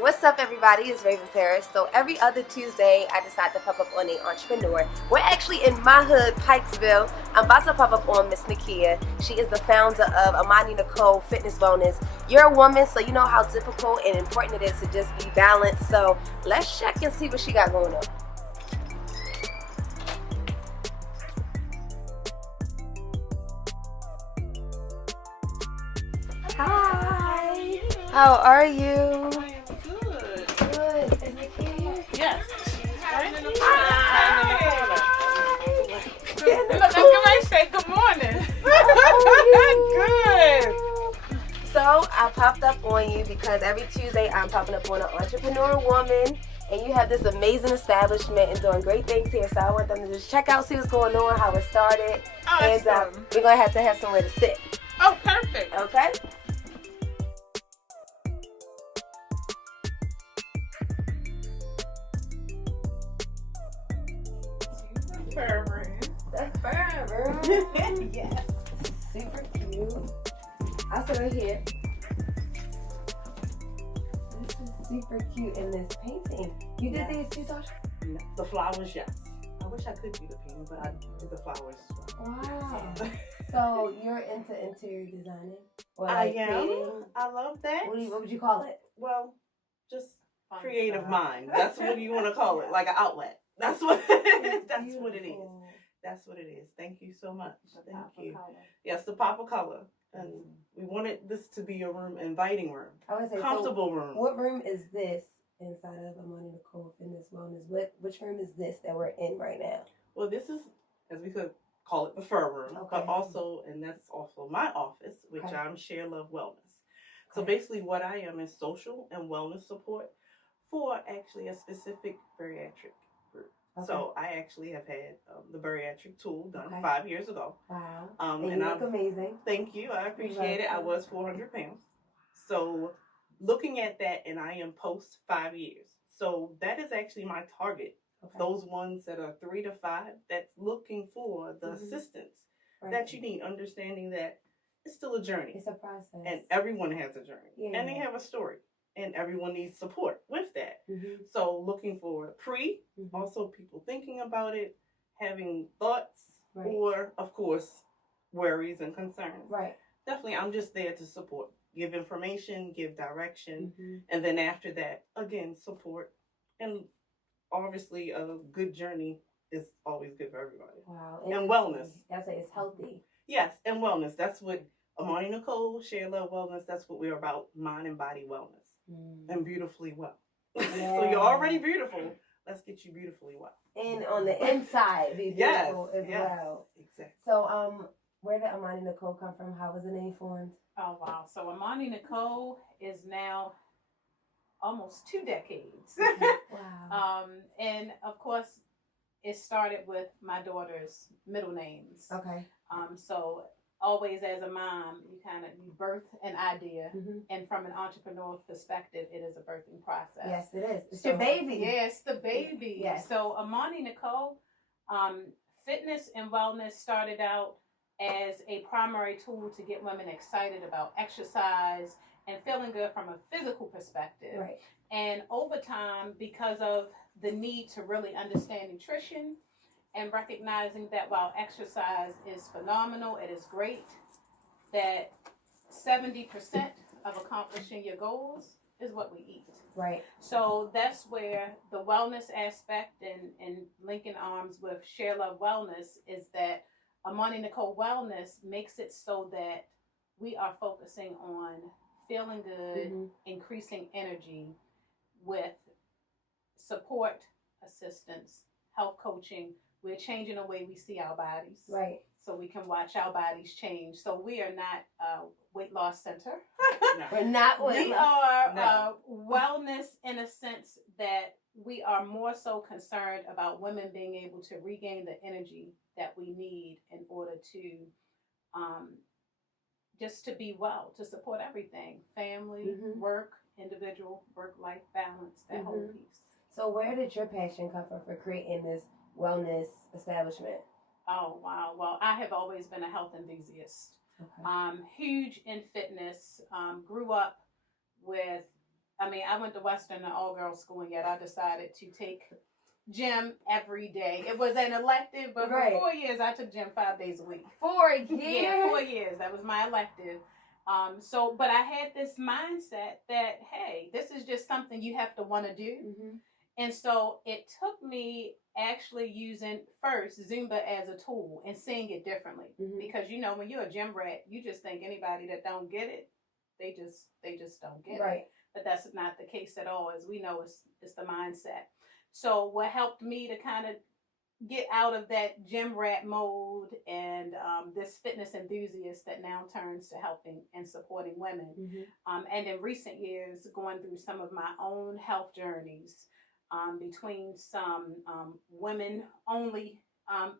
What's up, everybody? It's Raven Paris. So every other Tuesday, I decide to pop up on the Entrepreneur. We're actually in my hood, Pikesville. I'm about to pop up on Miss Nakkia. She is the founder of AmaniNicol FitnessWellness. You're a woman, so you know how difficult and important it is to just be balanced. So let's check and see what she got going on. Hi. How are you? Good. Is Nakkia here? Yes. Right in the corner. Hi. Look at say good morning. Good. So I popped up on you because every Tuesday I'm popping up on an entrepreneur woman, and you have this amazing establishment and doing great things here. So I want them to just check out, see what's going on, how it started, and we're gonna have to have somewhere to sit. Oh, perfect. Okay. The fur room. Yes. Super cute. I'll sit right here. This is super cute in this painting. You did these too, Tasha? No, the flowers, yes. I wish I could do the painting, but I did the flowers as well. Wow. So you're into interior designing? Or I like am. creating? I love that. What would you call it? Well, just Fun creative stuff. mind. That's what you want to call it, like an outlet. That's what. That's what it is. Beautiful. That's what it is. Thank you so much. Thank you. Color. Yes, the pop of color, and we wanted this to be a room, inviting room, I would say, comfortable so room. what room is this inside of AmaniNicol FitnessWellness? Which room is this that we're in right now? Well, this is, as we could call it, the fur room, Okay. but also, and that's also my office, which Okay. I'm Share Love Wellness. So Okay. basically what I am is social and wellness support for actually a specific bariatric group. Okay. So I actually have had the bariatric tool done Okay. 5 years ago. Wow. And you look amazing. Thank you. I appreciate it. I welcome. was 400 pounds. So looking at that, and I am post 5 years. So that is actually my target. Okay. Those ones that are 3 to 5, that's looking for the Mhm. assistance Right. that you need, understanding that it's still a journey. It's a process. And everyone has a journey. Yeah. And they have a story. And everyone needs support with that. Mhm. So looking for Mhm. also people thinking about it, having thoughts, Right. or of course, worries and concerns. Right. Definitely, I'm just there to support, give information, give direction, Mhm. and then after that, again, support. And obviously, a good journey is always good for everybody. Wow. And it's- wellness. I say it's healthy. Yes, and wellness. That's what AmaniNicol, Share Love Wellness, that's what we're about, mind and body wellness. And beautifully well. So Yeah. you're already beautiful. Let's get you beautifully well. And on the inside, be beautiful as well. Exactly. So, where did AmaniNicol come from? How was the name formed? Oh, wow. So AmaniNicol is now almost 2 decades. Wow. And of course, it started with my daughter's middle names. Okay. So always as a mom, you birth an idea, Mhm. and from an entrepreneur perspective, it is a birthing process. Yes, it is. It's So, your baby. Yes, the baby. Yes. So AmaniNicol, fitness and wellness started out as a primary tool to get women excited about exercise and feeling good from a physical perspective. Right. And over time, because of the need to really understand nutrition and recognizing that while exercise is phenomenal, it is great, that 70% of accomplishing your goals is what we eat. Right. So that's where the wellness aspect and linking arms with Share Love Wellness is that AmaniNicol Wellness makes it so that we are focusing on feeling good, Mhm. increasing energy with support, assistance, health coaching. We're changing the way we see our bodies. Right. So we can watch our bodies change. So we are not a weight loss center. We're not We with are No. wellness in a sense that we are more so concerned about women being able to regain the energy that we need in order to just to be well, to support everything, family, Mhm. work, individual, work-life balance, that whole Mhm. piece. So where did your passion come from for creating this wellness establishment? Oh, wow. Well, I have always been a health enthusiast. Okay. Huge in fitness. Grew up with I mean, I went to Western and all-girls school, and yet I decided to take gym every day. It was an elective, but for 4 years, I took gym 5 days a week. 4 years? Yeah, 4 years. That was my elective. But I had this mindset that, hey, this is just something you have to want to do. Mm-hmm. And so it took me actually using first Zumba as a tool and seeing it differently. Mm-hmm. Because, you know, when you're a gym rat, you just think anybody that don't get it, they just don't get it. But that's not the case at all. As we know, it's the mindset. So what helped me to kind of get out of that gym rat mode and this fitness enthusiast that now turns to helping and supporting women. Mm-hmm. And in recent years, going through some of my own health journeys, between some women-only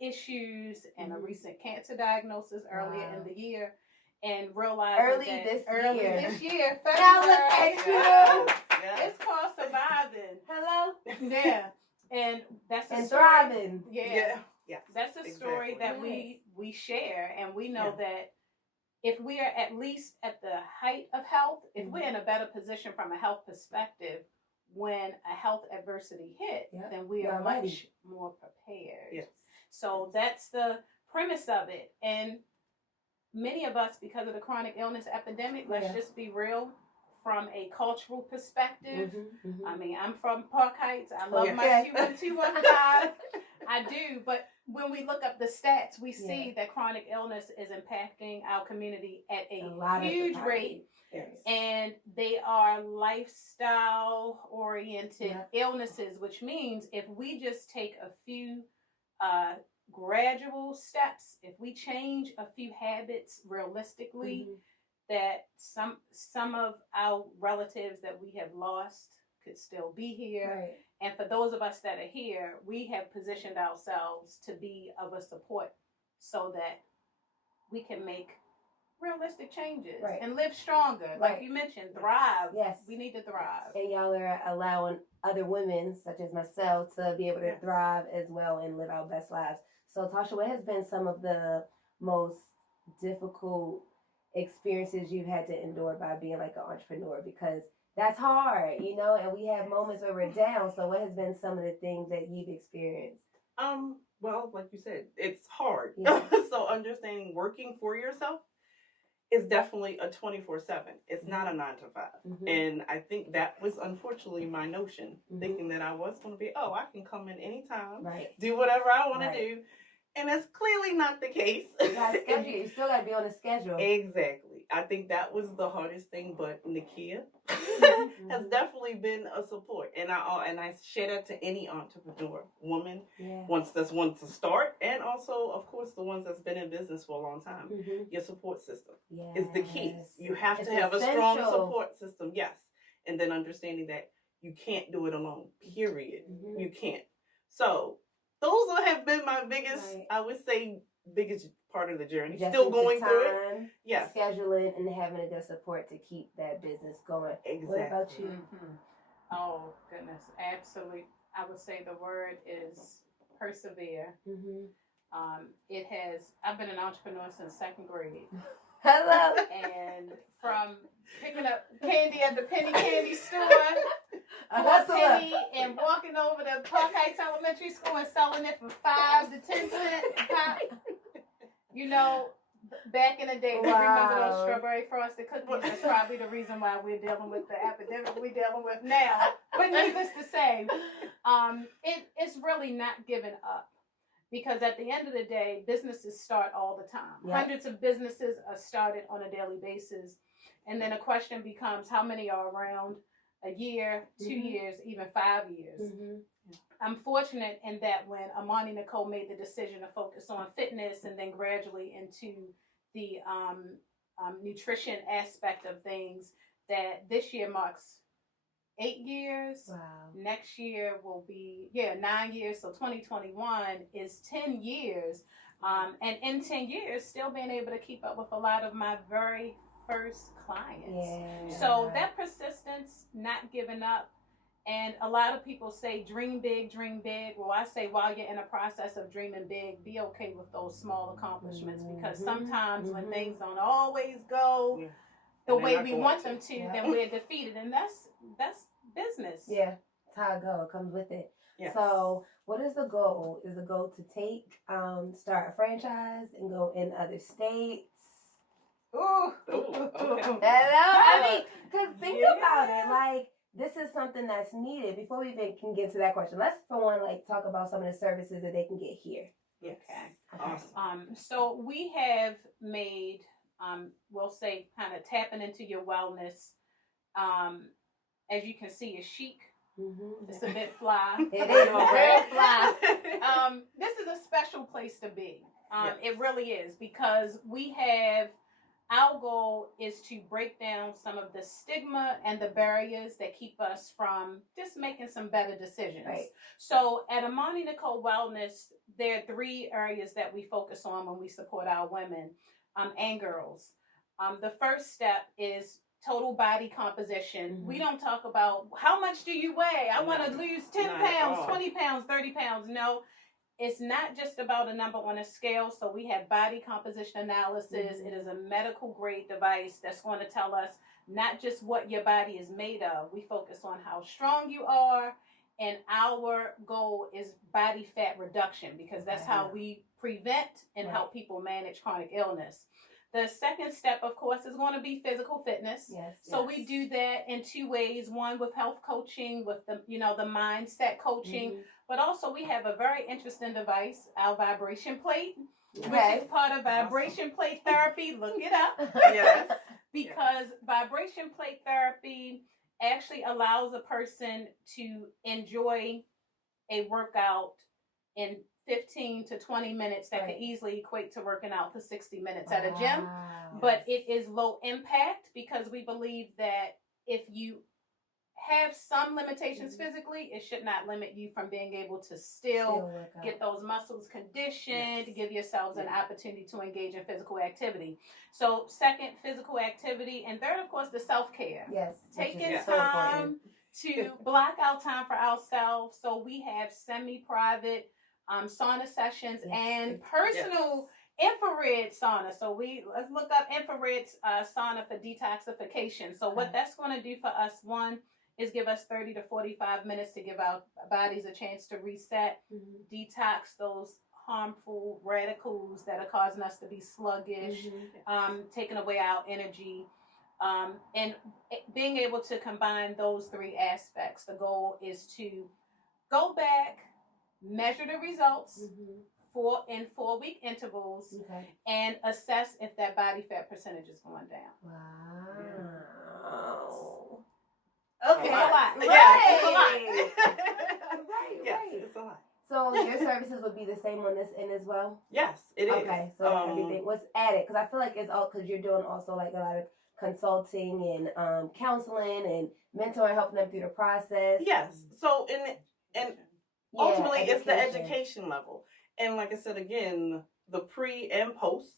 issues and a recent cancer diagnosis earlier in the year, and realizing early this year, February. Now look at you. Yes. It's called surviving. Hello. Yeah, and that's a story. Thriving. Yeah. That's a story that we share, and we know that if we are at least at the height of health, if we're in a better position from a health perspective, when a health adversity hit, then we are much more prepared. Yes. So that's the premise of it. And many of us, because of the chronic illness epidemic, let's just be real, from a cultural perspective. Mm-hmm, mm-hmm. I mean, I'm from Park Heights. I love my Q1215. I do. But when we look up the stats, we see that chronic illness is impacting our community at a huge rate. Yes. And they are lifestyle oriented illnesses, which means if we just take a few gradual steps, if we change a few habits realistically, that some of our relatives that we have lost could still be here. Right. And for those of us that are here, we have positioned ourselves to be of a support so that we can make realistic changes and live stronger. Like you mentioned, thrive. Yes. We need to thrive. And y'all are allowing other women, such as myself, to be able to thrive as well and live our best lives. So, Tasha, what has been some of the most difficult experiences you've had to endure by being like an entrepreneur? Because that's hard, you know, and we have moments where we're down. So what has been some of the things that you've experienced? Well, like you said, it's hard. Yeah. So understanding working for yourself is definitely a 24/7. It's not a 9 to 5. Mm-hmm. And I think that was unfortunately my notion, thinking that I was going to be, I can come in anytime, do whatever I want to do. And that's clearly not the case. You got a schedule. You still got to be on a schedule. Exactly. I think that was the hardest thing, but Nakkia has definitely been a support. And I share that to any entrepreneur, woman, wants to start, and also, of course, the ones that's been in business for a long time. Mm-hmm. Your support system is the key. You have to have a strong support system, and then understanding that you can't do it alone, period. Mm-hmm. You can't. So those have been my biggest, I would say, biggest part of the journey. Just still going through it. Yes. Scheduling and having a good support to keep that business going. Exactly. What about you? Mm-hmm. Oh, goodness. Absolutely. I would say the word is persevere. Mm-hmm. I've been an entrepreneur since 2nd grade. Hello. And from picking up candy at the penny candy store, penny, and walking over to Park Heights Elementary School and selling it for 5 to 10 cents a pop. You know, back in the day, we remember those strawberry frosted cookies. That's probably the reason why we're dealing with the epidemic we're dealing with now. But needless to say, it's really not giving up. Because at the end of the day, businesses start all the time. Yep. Hundreds of businesses are started on a daily basis. And then a question becomes, how many are around a year, 2 years, even 5 years? Mm-hmm. I'm fortunate in that when AmaniNicol made the decision to focus on fitness and then gradually into the nutrition aspect of things, that this year marks 8 years. Wow. Next year will be 9 years. So 2021 is 10 years. And in 10 years, still being able to keep up with a lot of my very first clients. Yeah. So that persistence, not giving up. And a lot of people say, dream big, dream big. Well, I say, while you're in a process of dreaming big, be okay with those small accomplishments, because sometimes when things don't always go the way we want them to, then we're defeated. And that's business. Yeah, that's how it goes. It comes with it. Yes. So, what is the goal? Is the goal to start a franchise and go in other states? Ooh. Okay. Hello? I mean, because think about it. Like, this is something that's needed. Before we even can get to that question, let's, for one, like, talk about some of the services that they can get here. Yes. Okay. Awesome. So we have made, we'll say, kind of tapping into your wellness. As you can see, it's chic. Mm-hmm. It's a bit fly. It is very fly. This is a special place to be. Yes. It really is, because we have, our goal is to break down some of the stigma and the barriers that keep us from just making some better decisions. Right. So at AmaniNicol Wellness, there are 3 areas that we focus on when we support our women and girls. The first step is total body composition. Mm-hmm. We don't talk about how much do you weigh? I want to lose 10 pounds, 20 pounds, 30 pounds. No, it's not just about a number on a scale. So we have body composition analysis. Mm-hmm. It is a medical grade device that's going to tell us not just what your body is made of. We focus on how strong you are. And our goal is body fat reduction, because that's how we prevent and help people manage chronic illness. The second step, of course, is going to be physical fitness. Yes. So we do that in 2 ways. One, with health coaching, with the mindset coaching, but also we have a very interesting device, our vibration plate, which is part of vibration plate therapy. Look it up. Yes. Because vibration plate therapy actually allows a person to enjoy a workout in 15 to 20 minutes that could easily equate to working out for 60 minutes at a gym. But it is low impact, because we believe that if you have some limitations physically, it should not limit you from being able to still get those muscles conditioned, give yourselves an opportunity to engage in physical activity. So second, physical activity. And third, of course, the self-care. Yes. Taking time to block out time for ourselves. So we have semi-private sauna sessions and personal infrared sauna. So let's look up infrared sauna for detoxification. So what that's going to do for us, one, is give us 30 to 45 minutes to give our bodies a chance to reset, detox those harmful radicals that are causing us to be sluggish, taking away our energy, and being able to combine those 3 aspects. The goal is to go back, measure the results in 4-week intervals, and assess if that body fat percentage is going down. Wow. Okay. It's a lot. Yeah, it's a lot. Yes, it's a lot. So your services would be the same on this end as well? Yes, it is. Okay, so everything was added, because I feel like it's all, because you're doing also like a lot of consulting and counseling and mentoring, helping them through the process. Yes. So ultimately, it's the education level. And like I said, again, the pre and post,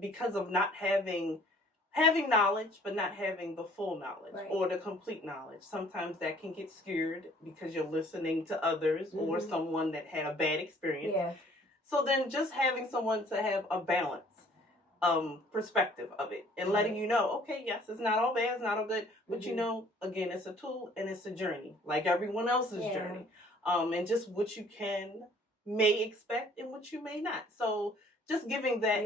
because of not having knowledge, but not having the full knowledge or the complete knowledge. Sometimes that can get skewed because you're listening to others or someone that had a bad experience. Yeah. So then just having someone to have a balance perspective of it and letting you know, okay, yes, it's not all bad, it's not all good, but again, it's a tool and it's a journey, like everyone else's journey. And just what you may expect and what you may not. So just giving that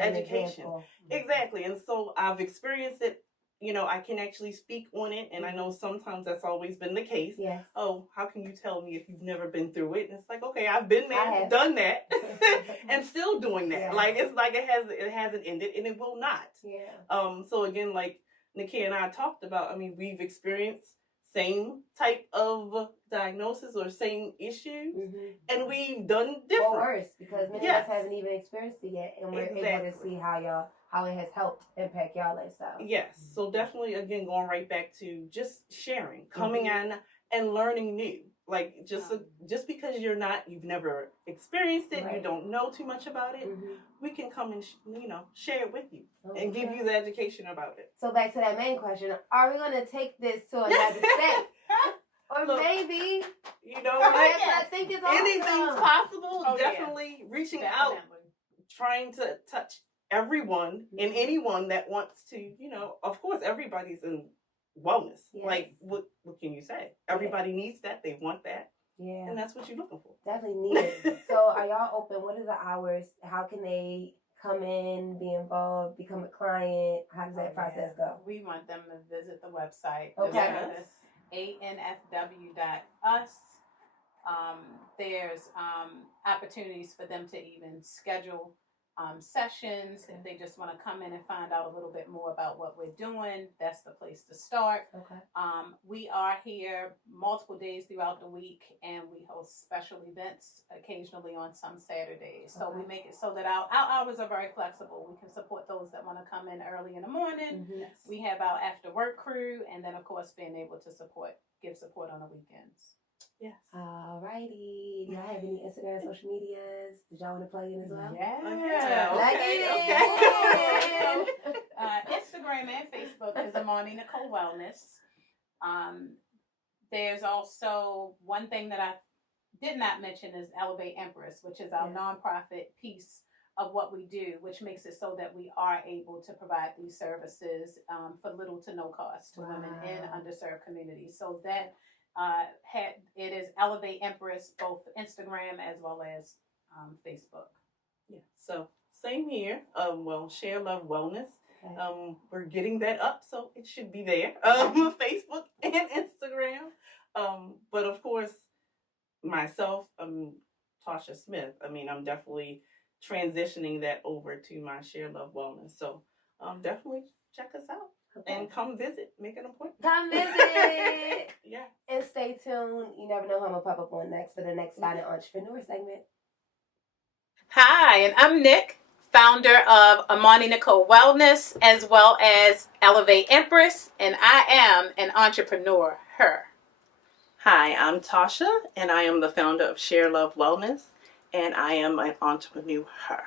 education. Exactly. And so I've experienced it. I can actually speak on it. And I know sometimes that's always been the case. Yes. Oh, how can you tell me if you've never been through it? And it's like, okay, I've been there, done that, and still doing that. Yeah. Like, it's like it hasn't ended, and it will not. Yeah. So again, like Nakkia and I talked about, we've experienced same type of diagnosis or same issues, and we've done different. Or worse, because many of us haven't even experienced it yet, and we're able to see how it has helped impact your lifestyle. Yes, so definitely, again, going right back to just sharing, coming in and learning new. Like, just because you've never experienced it, you don't know too much about it, we can come and share it with you and give you the education about it. So back to that main question: are we going to take this to another state, or maybe? I think it's awesome. Anything's possible. Definitely reaching out, trying to touch everyone and anyone that wants to. Of course, everybody's wellness. Yes. Like, what can you say? Everybody needs that. They want that. Yeah. And that's what you're looking for. Definitely need it. So are y'all open? What are the hours? How can they come in, be involved, become a client? How does that process go? We want them to visit the website. Okay. ANFW.us. There's opportunities for them to even schedule sessions. If they just want to come in and find out a little bit more about what we're doing, that's the place to start. Okay. We are here multiple days throughout the week, and we host special events occasionally on some Saturdays. So we make it so that our hours are very flexible. We can support those that want to come in early in the morning. Mm-hmm. We have our after work crew, and then of course being able to give support on the weekends. Yes. Alrighty. Do y'all have any Instagram, social medias? Did y'all want to plug in as well? Yeah. Okay. Instagram and Facebook is AmaniNicol Wellness. There's also one thing that I did not mention is Elevate Empress, which is our nonprofit piece of what we do, which makes it so that we are able to provide these services for little to no cost to women in underserved communities. So that it is Elevate Empress, both Instagram as well as Facebook. Yeah. So same here. Share Love Wellness. We're getting that up, so it should be there. Facebook and Instagram. But of course, myself, Tasha Smith. I'm definitely transitioning that over to my Share Love Wellness. So definitely check us out. Okay. And come visit. Make an appointment. Come visit. Yeah. And stay tuned. You never know who I'm going to pop up on next for the next Sauna Entrepreneur segment. Hi, and I'm Nick, founder of AmaniNicol Wellness, as well as Elevate Empress, and I am an EntrepreneuHER. Hi, I'm Tasha, and I am the founder of Share Love Wellness, and I am an EntrepreneuHER.